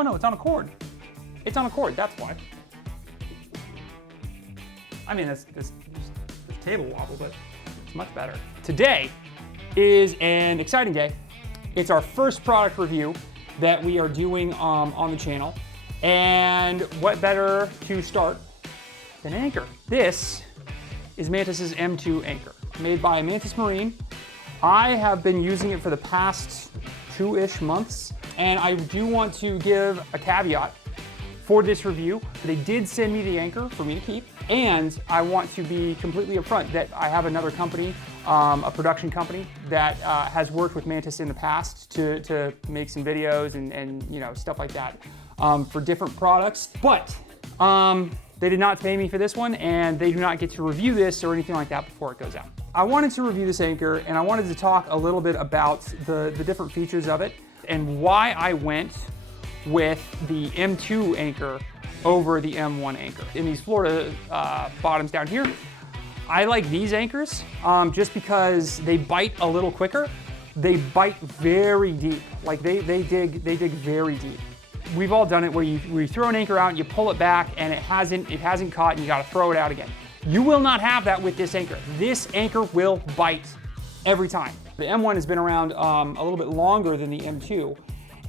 Oh no, it's on a cord. It's on a cord, that's why. I mean, this table wobble, but it's much better. Today is an exciting day. It's our first product review that we are doing on the channel. And what better to start than an anchor? This is Mantus's M2 anchor, made by Mantus Marine. I have been using it for the past 2-ish months, and I do want to give a caveat for this review. They did send me the anchor for me to keep, and I want to be completely upfront that I have another company, a production company that has worked with Mantus in the past to make some videos and you know, stuff like that for different products. But they did not pay me for this one, and they do not get to review this or anything like that before it goes out. I wanted to review this anchor, and I wanted to talk a little bit about the different features of it and why I went with the M2 anchor over the M1 anchor. In these Florida bottoms down here, I like these anchors just because they bite a little quicker. They bite very deep, like they dig very deep. We've all done it where you throw an anchor out and you pull it back and it hasn't caught and you gotta throw it out again. You will not have that with this anchor. This anchor will bite every time. The M1 has been around a little bit longer than the M2,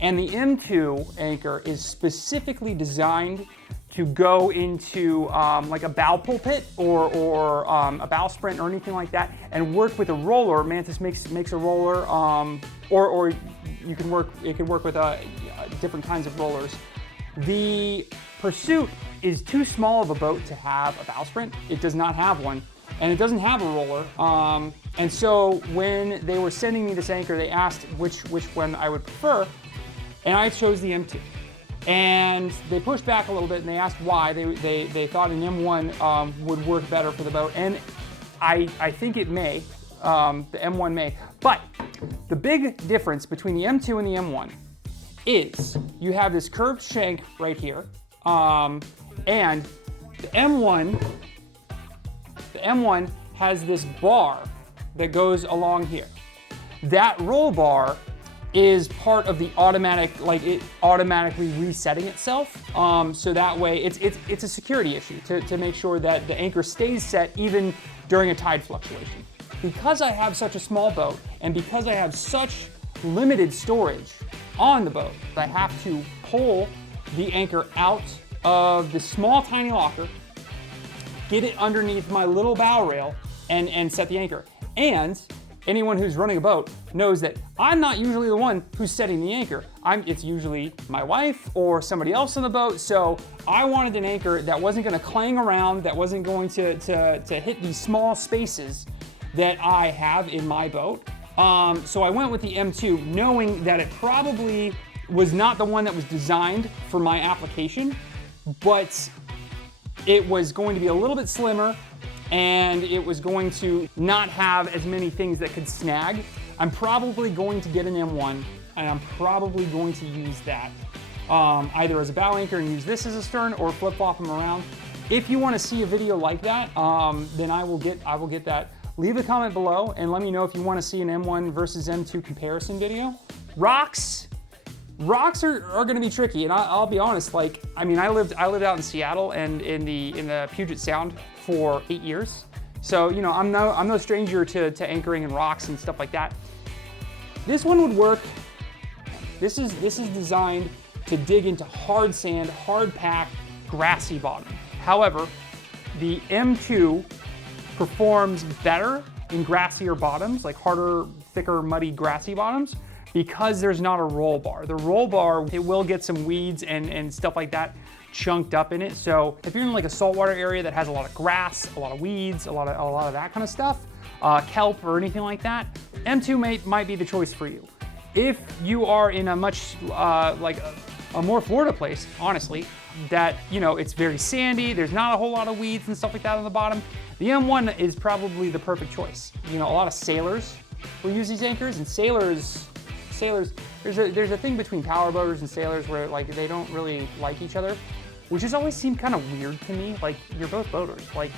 and the M2 anchor is specifically designed to go into like a bow pulpit or a bow sprint or anything like that, and work with a roller. Mantus makes a roller, or it can work with different kinds of rollers. The Pursuit is too small of a boat to have a bow sprint. It does not have one, and it doesn't have a roller. And so when they were sending me this anchor, they asked which one I would prefer, and I chose the M2. And they pushed back a little bit and they asked why. They thought an M1 would work better for the boat, and I think it may, the M1 may. But the big difference between the M2 and the M1 is you have this curved shank right here, and the M1 has this bar that goes along here. That roll bar is part of the automatic, like it automatically resetting itself. So that way it's a security issue to make sure that the anchor stays set even during a tide fluctuation. Because I have such a small boat and because I have such limited storage on the boat, I have to pull the anchor out of the small tiny locker, get it underneath my little bow rail, and set the anchor. And anyone who's running a boat knows that I'm not usually the one who's setting the anchor. It's usually my wife or somebody else on the boat. So I wanted an anchor that wasn't gonna clang around, that wasn't going to hit these small spaces that I have in my boat. So I went with the M2, knowing that it probably was not the one that was designed for my application, but it was going to be a little bit slimmer, and it was going to not have as many things that could snag. I'm probably going to get an M1, and I'm probably going to use that either as a bow anchor and use this as a stern, or flip-flop them around. If you want to see a video like that, then I will get that. Leave a comment below and let me know if you want to see an M1 versus M2 comparison video. Rocks are going to be tricky, and I'll be honest. Like, I mean, I lived out in Seattle and in the Puget Sound for 8 years, so you know I'm no stranger to anchoring in rocks and stuff like that. This one would work. This is designed to dig into hard sand, hard packed, grassy bottom. However, the M2 performs better in grassier bottoms, like harder, thicker, muddy, grassy bottoms, because there's not a roll bar. The roll bar, it will get some weeds and stuff like that chunked up in it. So if you're in like a saltwater area that has a lot of grass, a lot of weeds, a lot of that kind of stuff, kelp or anything like that, M2 might be the choice for you. If you are in a much like a more Florida place, honestly, that, you know, it's very sandy, there's not a whole lot of weeds and stuff like that on the bottom, the M1 is probably the perfect choice. You know, a lot of sailors will use these anchors, and sailors, there's a thing between power boaters and sailors where like they don't really like each other, which has always seemed kind of weird to me. Like, you're both boaters, like,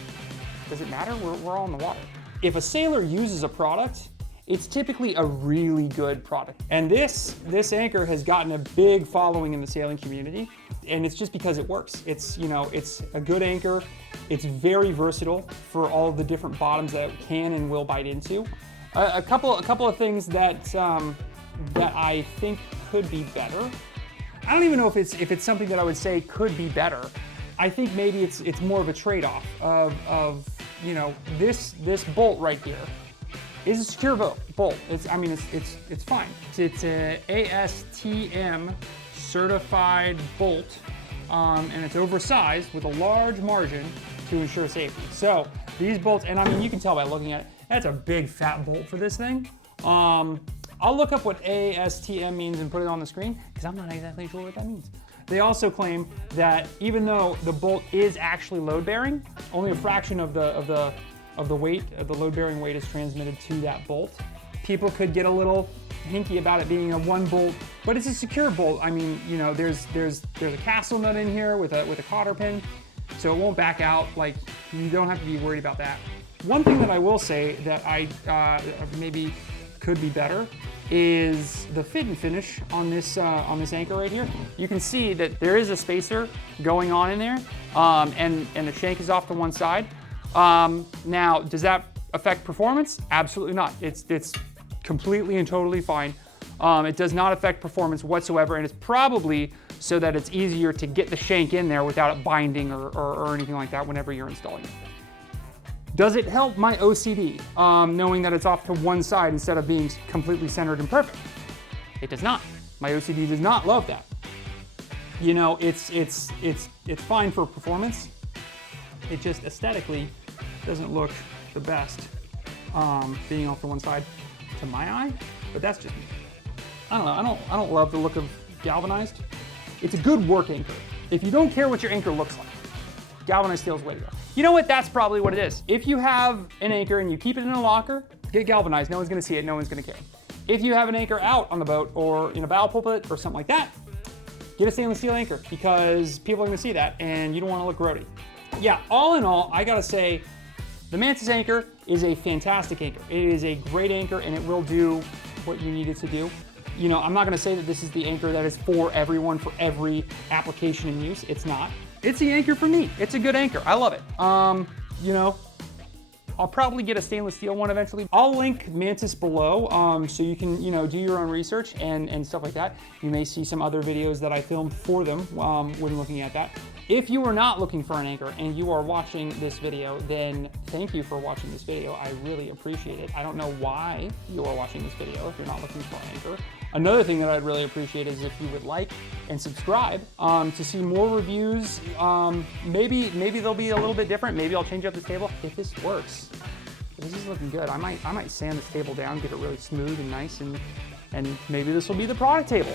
does it matter? We're all in the water. If a sailor uses a product it's typically a really good product. And this anchor has gotten a big following in the sailing community, and it's just because it works. It's, you know, it's a good anchor. It's very versatile for all of the different bottoms that it can and will bite into. A couple of things that that I think could be better. I don't even know if it's something that I would say could be better. I think maybe it's more of a trade-off of you know, this bolt right here is a secure bolt. It's fine. It's a ASTM certified bolt, and it's oversized with a large margin to ensure safety. So these bolts, and I mean, you can tell by looking at it, that's a big fat bolt for this thing. I'll look up what ASTM means and put it on the screen, because I'm not exactly sure what that means. They also claim that even though the bolt is actually load-bearing, only a fraction of the weight, of the load-bearing weight, is transmitted to that bolt. People could get a little hinky about it being a one bolt, but it's a secure bolt. I mean, you know, there's a castle nut in here with a cotter pin, so it won't back out. Like, you don't have to be worried about that. One thing that I will say that I maybe could be better is the fit and finish on this anchor right here. You can see that there is a spacer going on in there, and the shank is off to one side. Now, does that affect performance? Absolutely not. It's completely and totally fine. It does not affect performance whatsoever, and it's probably so that it's easier to get the shank in there without it binding or anything like that whenever you're installing it. Does it help my OCD, knowing that it's off to one side instead of being completely centered and perfect? It does not. My OCD does not love that. You know, it's fine for performance. It just aesthetically doesn't look the best, being off to one side to my eye, but that's just me. I don't know, I don't love the look of galvanized. It's a good work anchor. If you don't care what your anchor looks like, galvanized steel's the way to go. You know what? That's probably what it is. If you have an anchor and you keep it in a locker, get galvanized. No one's gonna see it, no one's gonna care. If you have an anchor out on the boat or in a bow pulpit or something like that, get a stainless steel anchor, because people are gonna see that and you don't wanna look grody. Yeah, all in all, I gotta say, the Mantus anchor is a fantastic anchor. It is a great anchor and it will do what you need it to do. You know, I'm not gonna say that this is the anchor that is for everyone, for every application and use. It's not. It's the anchor for me. It's a good anchor. I love it. You know, I'll probably get a stainless steel one eventually. I'll link Mantus below, so you can, you know, do your own research and stuff like that. You may see some other videos that I filmed for them when looking at that. If you are not looking for an anchor and you are watching this video, then thank you for watching this video. I really appreciate it. I don't know why you are watching this video if you're not looking for an anchor. Another thing that I'd really appreciate is if you would like and subscribe to see more reviews. Maybe they'll be a little bit different. Maybe I'll change up this table. If this works, if this is looking good, I might sand this table down, get it really smooth and nice, and maybe this will be the product table.